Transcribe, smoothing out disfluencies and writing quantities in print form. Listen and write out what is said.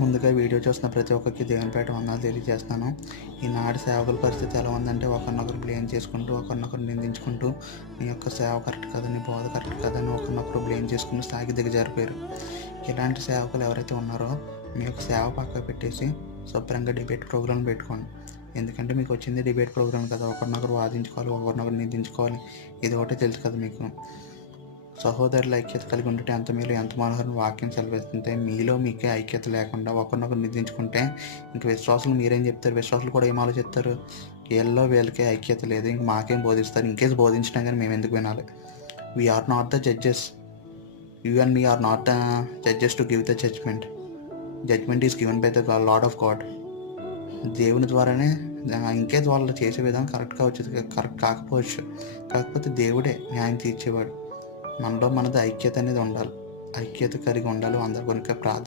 ముందుగా వీడియో చూస్తున్న ప్రతి ఒక్కరికి దేవునిపేట వందనాలు తెలియజేస్తున్నాను. ఈనాటి సేవకుల పరిస్థితి ఎలా ఉందంటే ఒకరినొకరు బ్లేమ్ చేసుకుంటూ, ఒకరినొకరు నిందించుకుంటూ, నీ యొక్క సేవ కరెక్ట్ కాదు, నీ బోధ కరెక్ట్ కాదని ఒకరినొకరు బ్లేమ్ చేసుకుని స్థాయికి దిగజారిపోయారు. ఇలాంటి సేవకులు ఎవరైతే ఉన్నారో మీ యొక్క సేవ పక్కకు పెట్టేసి శుభ్రంగా డిబేట్ ప్రోగ్రాం పెట్టుకోండి. ఎందుకంటే మీకు వచ్చింది డిబేట్ ప్రోగ్రాం కదా, ఒకరినొకరు వాదించుకోవాలి, ఒకరినొకరు నిందించుకోవాలి, ఇది ఒకటే తెలుసు కదా మీకు. సహోదరుల ఐక్యత కలిగి ఉంటే ఎంత మేలు, ఎంత మనోహరం వాక్యం సెలవిస్తుంటే మీలో మీకే ఐక్యత లేకుండా ఒకరినొకరు నిందించుకుంటే ఇంక విశ్వాసులు మీరేం చెప్తారు? విశ్వాసులు కూడా ఏం ఆలోచిస్తారు? వీళ్ళకే ఐక్యత లేదు, ఇంక మాకేం బోధిస్తారు? ఇంకేసి బోధించినా కానీ మేము ఎందుకు వినాలి? We are not the judges. You and me are not the judges to give the judgement. Judgement is given by the lord of god. దేవుని ద్వారానే. ఇంకేది వాళ్ళు చేసే విధానం కరెక్ట్ కావచ్చు, కరెక్ట్ కాకపోవచ్చు, కాకపోతే దేవుడే న్యాయం తీర్చేవాడు. మనలో మనది ఐక్యత అనేది ఉండాలి, ఐక్యత కలిగి ఉండాలి. అందరి కొరకు ప్రార్థన